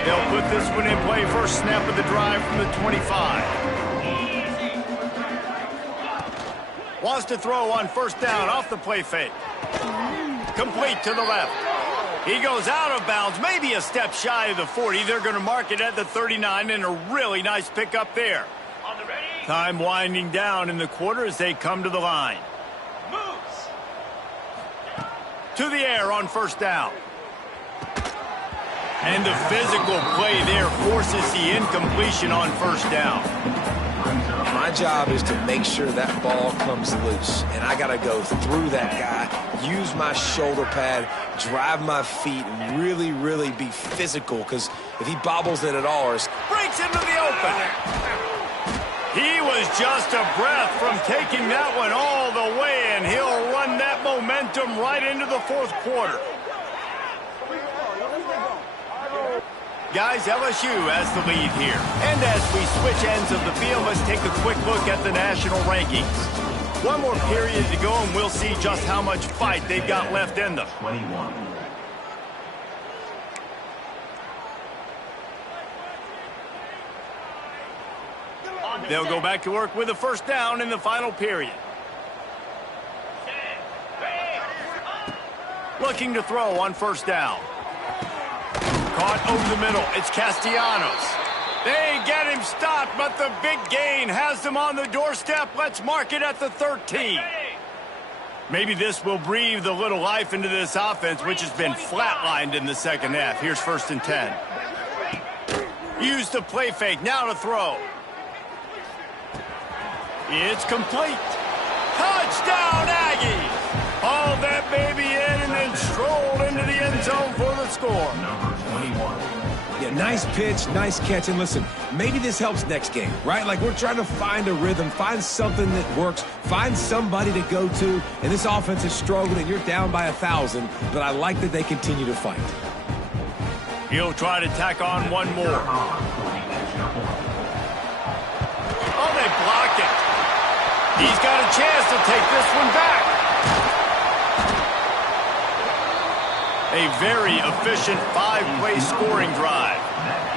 They'll put this one in play. First snap of the drive from the 25. Wants to throw on 1st down off the play fake. Complete to the left. He goes out of bounds, maybe a step shy of the 40. They're going to mark it at the 39, and a really nice pickup there. Time winding down in the quarter as they come to the line. Moves. To the air on 1st down. And the physical play there forces the incompletion on 1st down. My job is to make sure that ball comes loose, and I got to go through that guy, use my shoulder pad, drive my feet, and really, really be physical, because if he bobbles it at all, or breaks into the open. He was just a breath from taking that one all the way, and he'll run that momentum right into the 4th quarter. Guys, LSU has the lead here. And as we switch ends of the field, let's take a quick look at the national rankings. One more period to go, and we'll see just how much fight they've got left in them. 21. They'll go back to work with a first down in the final period. Looking to throw on first down. Caught over the middle. It's Castellanos. They get him stopped, but the big gain has them on the doorstep. Let's mark it at the 13. Maybe this will breathe a little life into this offense, which has been flatlined in the second half. Here's 1st and 10. Use the play fake. Now to throw. It's complete. Touchdown, Aggies. Hauled that baby in and then strolled into the end zone for the score. Number 21. Yeah, nice pitch, nice catch. And listen, maybe this helps next game, right? Like, we're trying to find a rhythm, find something that works, find somebody to go to. And this offense is struggling, and you're down by 1,000. But I like that they continue to fight. He'll try to tack on one more. Oh, they blocked it. He's got a chance to take this one back. A very efficient 5-play scoring drive.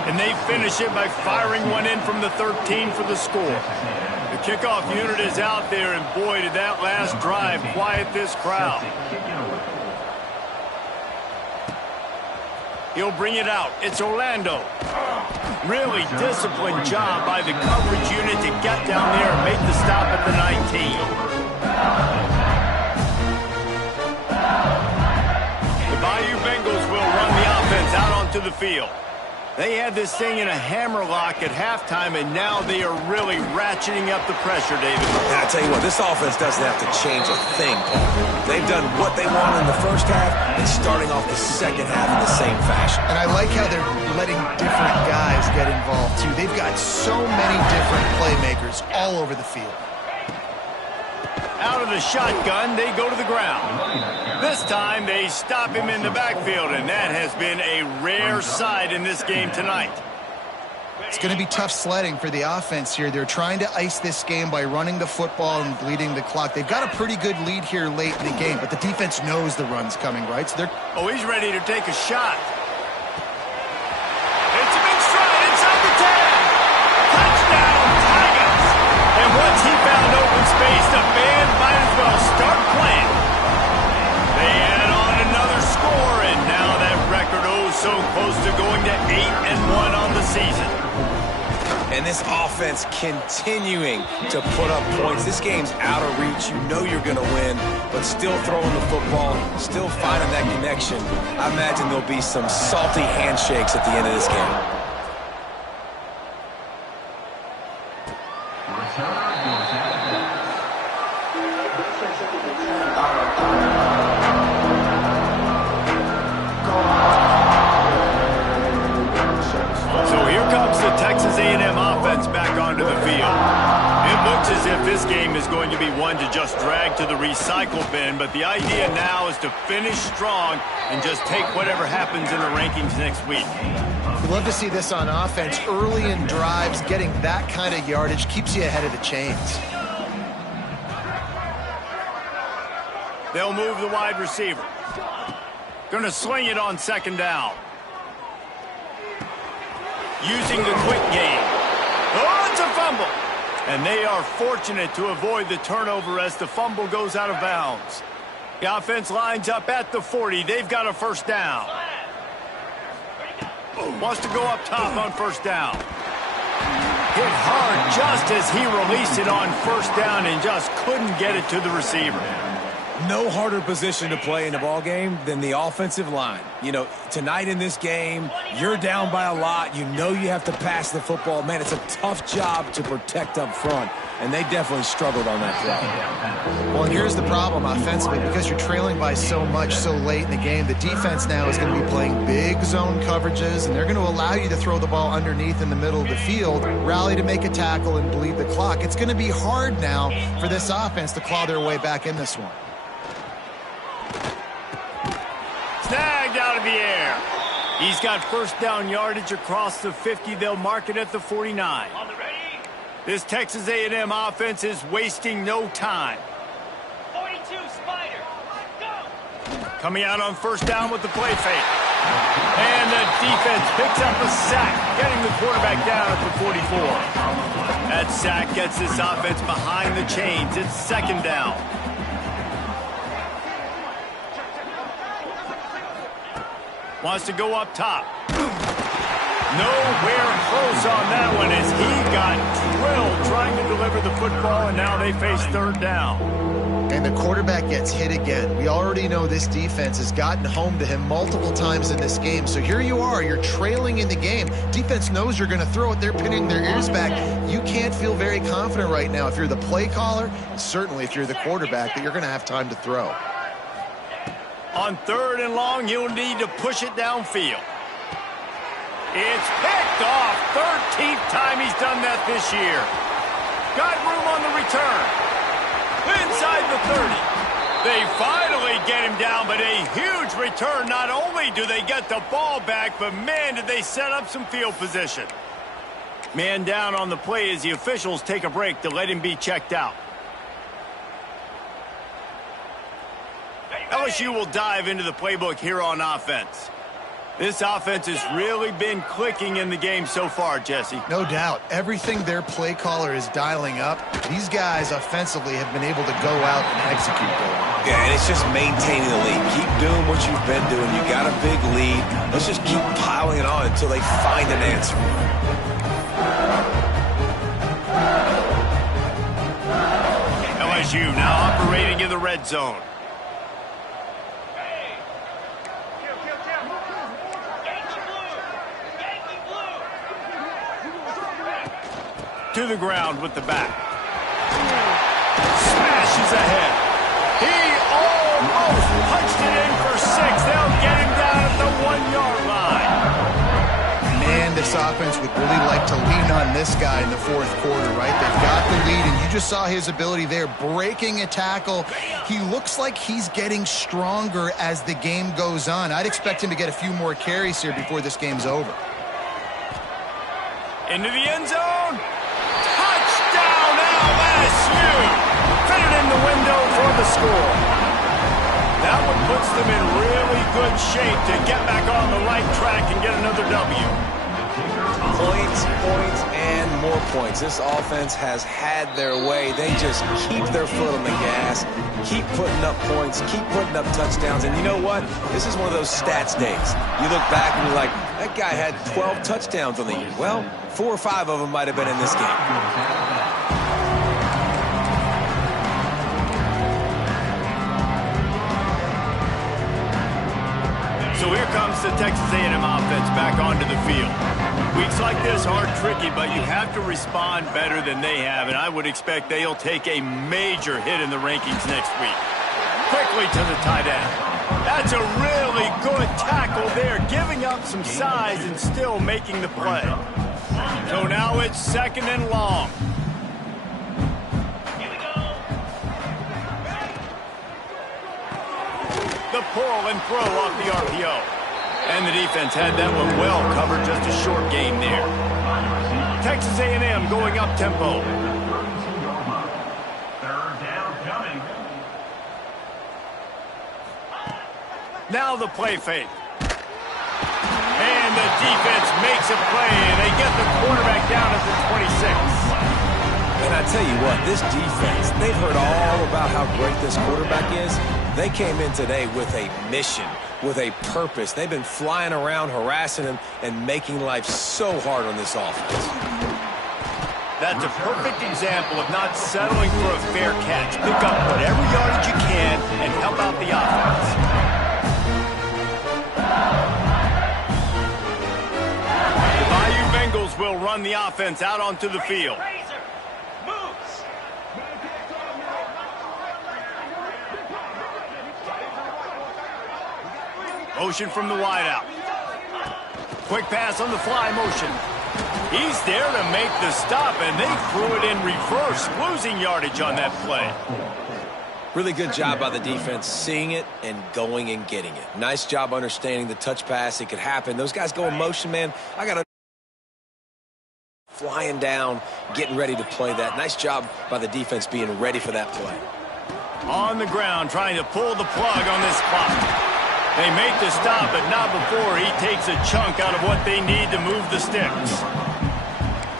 And they finish it by firing one in from the 13 for the score. The kickoff unit is out there, and boy, did that last drive quiet this crowd. He'll bring it out. It's Orlando. Really disciplined job by the coverage unit to get down there and make the stop at the 19. The Bayou Bengals will run the offense out onto the field. They had this thing in a hammerlock at halftime, and now they are really ratcheting up the pressure, David. And I tell you what, this offense doesn't have to change a thing, Paul. They've done what they want in the first half and starting off the second half in the same fashion. And I like how they're letting different guys get involved, too. They've got so many different playmakers all over the field. Out of the shotgun, they go to the ground. This time, they stop him in the backfield, and that has been a rare sight in this game tonight. It's going to be tough sledding for the offense here. They're trying to ice this game by running the football and bleeding the clock. They've got a pretty good lead here late in the game, but the defense knows the run's coming, right? So they're... Oh, he's ready to take a shot. It's a big stride inside the 10. Touchdown, Tigers. And once he found open space, the band might as well start playing. They add on another score, and now that record so close to going to 8-1 on the season. And this offense continuing to put up points. This game's out of reach. You know you're going to win, but still throwing the football, still finding that connection. I imagine there'll be some salty handshakes at the end of this game. Texas A&M offense back onto the field. It looks as if this game is going to be one to just drag to the recycle bin, but the idea now is to finish strong and just take whatever happens in the rankings next week. We'd love to see this on offense. Early in drives, getting that kind of yardage keeps you ahead of the chains. They'll move the wide receiver. Going to sling it on second down. Using the quick game. Oh, it's a fumble. And they are fortunate to avoid the turnover as the fumble goes out of bounds. The offense lines up at the 40. They've got a first down. Wants to go up top on first down. Hit hard just as he released it on first down and just couldn't get it to the receiver. No harder position to play in a ball game than the offensive line. You know, tonight in this game, you're down by a lot. You know you have to pass the football. Man, it's a tough job to protect up front, and they definitely struggled on that play. Well, and here's the problem offensively. Because you're trailing by so much so late in the game, the defense now is going to be playing big zone coverages, and they're going to allow you to throw the ball underneath in the middle of the field, rally to make a tackle, and bleed the clock. It's going to be hard now for this offense to claw their way back in this one. Snagged out of the air. He's got first down yardage across the 50. They'll mark it at the 49. This Texas A&M offense is wasting no time. 42, Spider. Go! Coming out on first down with the play fake. And the defense picks up a sack, getting the quarterback down at the 44. That sack gets this offense behind the chains. It's second down. Wants to go up top. Nowhere close on that one as he got drilled trying to deliver the football, and now they face third down. And the quarterback gets hit again. We already know this defense has gotten home to him multiple times in this game. So here you are, you're trailing in the game. Defense knows you're going to throw it. They're pinning their ears back. You can't feel very confident right now if you're the play caller, certainly if you're the quarterback, that you're going to have time to throw. On third and long, you'll need to push it downfield. It's picked off. 13th time he's done that this year. Got room on the return. Inside the 30. They finally get him down, but a huge return. Not only do they get the ball back, but man, did they set up some field position. Man down on the play as the officials take a break to let him be checked out. LSU will dive into the playbook here on offense. This offense has really been clicking in the game so far, Jesse. No doubt. Everything their play caller is dialing up, these guys offensively have been able to go out and execute. Yeah, and it's just maintaining the lead. Keep doing what you've been doing. You got a big lead. Let's just keep piling it on until they find an answer. LSU now operating in the red zone. To the ground with the back. Smashes ahead. He almost punched it in for 6. They'll get him down at the 1-yard line. Man, this offense would really like to lean on this guy in the fourth quarter, right? They've got the lead, and you just saw his ability there, breaking a tackle. He looks like he's getting stronger as the game goes on. I'd expect him to get a few more carries here before this game's over. Into the end zone. Touchdown, LSU! Fitted in the window for the score. That one puts them in really good shape to get back on the right track and get another W. Points, points, and more points. This offense has had their way. They just keep their foot on the gas, keep putting up points, keep putting up touchdowns. And you know what? This is one of those stats days. You look back and you're like, that guy had 12 touchdowns on the year. Well, 4 or 5 of them might have been in this game. So here comes the Texas A&M offense back onto the field. Weeks like this are tricky, but you have to respond better than they have, and I would expect they'll take a major hit in the rankings next week. Quickly to the tight end. That's a really good tackle there, giving up some size and still making the play. So now it's second and long. The pull and throw off the RPO. And the defense had that one well covered, just a short game there. Texas A&M going up tempo. Third down coming. Now the play fake. And the defense makes a play, and they get the quarterback down at the 26. And I tell you what, this defense, they've heard all about how great this quarterback is. They came in today with a mission, with a purpose. They've been flying around, harassing him, and making life so hard on this offense. That's a perfect example of not settling for a fair catch. Pick up whatever yardage you can and help out the offense. The Bayou Bengals will run the offense out onto the field. Motion from the wideout. Quick pass on the fly motion. He's there to make the stop, and they threw it in reverse, losing yardage on that play. Really good job by the defense seeing it and going and getting it. Nice job understanding the touch pass. It could happen. Those guys go in motion, man. I got to flying down, getting ready to play that. Nice job by the defense being ready for that play. On the ground, trying to pull the plug on this clock. They make the stop, but not before he takes a chunk out of what they need to move the sticks.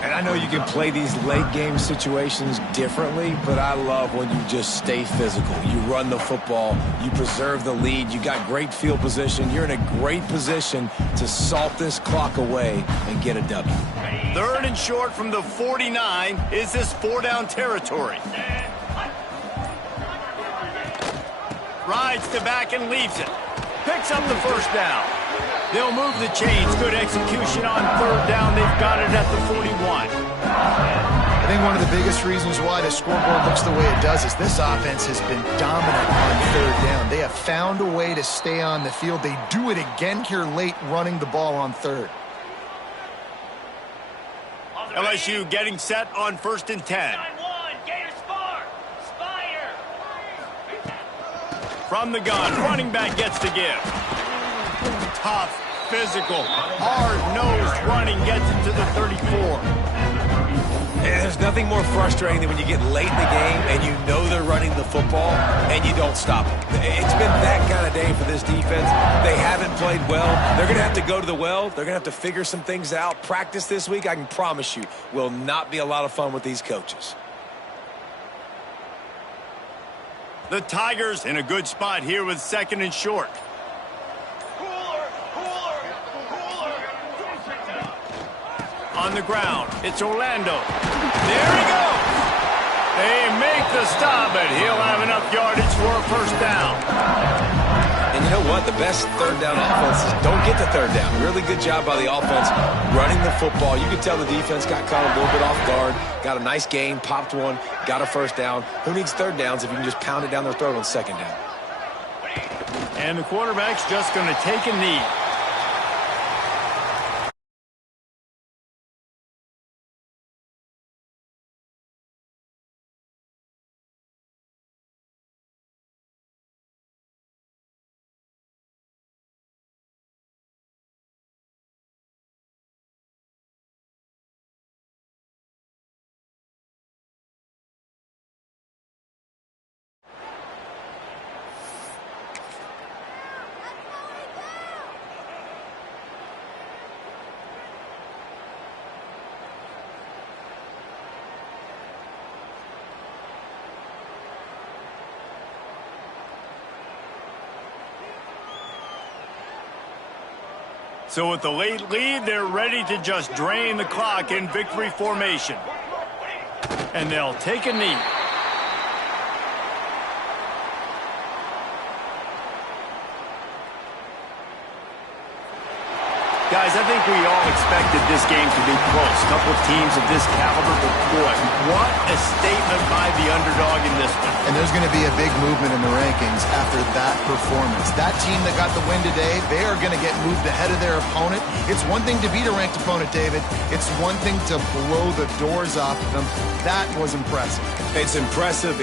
And I know you can play these late game situations differently, but I love when you just stay physical. You run the football, you preserve the lead, you got great field position, you're in a great position to salt this clock away and get a W. 3rd and short from the 49. Is this 4-down territory? Rides to back and leaves it. Picks up the 1st down. They'll move the chains. Good execution on 3rd down. They've got it at the 41. I think one of the biggest reasons why the scoreboard looks the way it does is this offense has been dominant on 3rd down. They have found a way to stay on the field. They do it again here late, running the ball on 3rd. LSU getting set on 1st and 10. From the gun, running back gets to give. Tough, physical, hard-nosed running gets it to the 34. And there's nothing more frustrating than when you get late in the game and you know they're running the football and you don't stop them. It's been that kind of day for this defense. They haven't played well. They're going to have to go to the well. They're going to have to figure some things out. Practice this week, I can promise you, will not be a lot of fun with these coaches. The Tigers in a good spot here with 2nd and short. On the ground, it's Orlando. There he goes. They make the stop, but he'll have enough yardage for a 1st down. And you know what? The best 3rd down offenses don't get to 3rd down. Really good job by the offense running the football. You could tell the defense got caught a little bit off guard. Got a nice gain, popped one, got a 1st down. Who needs 3rd downs if you can just pound it down their throat on 2nd down? And the quarterback's just going to take a knee. So with the late lead, they're ready to just drain the clock in victory formation. And they'll take a knee. Guys, I think we all expected this game to be close. A couple of teams of this caliber, but boy, what a statement by the underdog in this one. And there's going to be a big movement in the rankings after that performance. That team that got the win today, they are going to get moved ahead of their opponent. It's one thing to beat a ranked opponent, David. It's one thing to blow the doors off of them. That was impressive. It's impressive.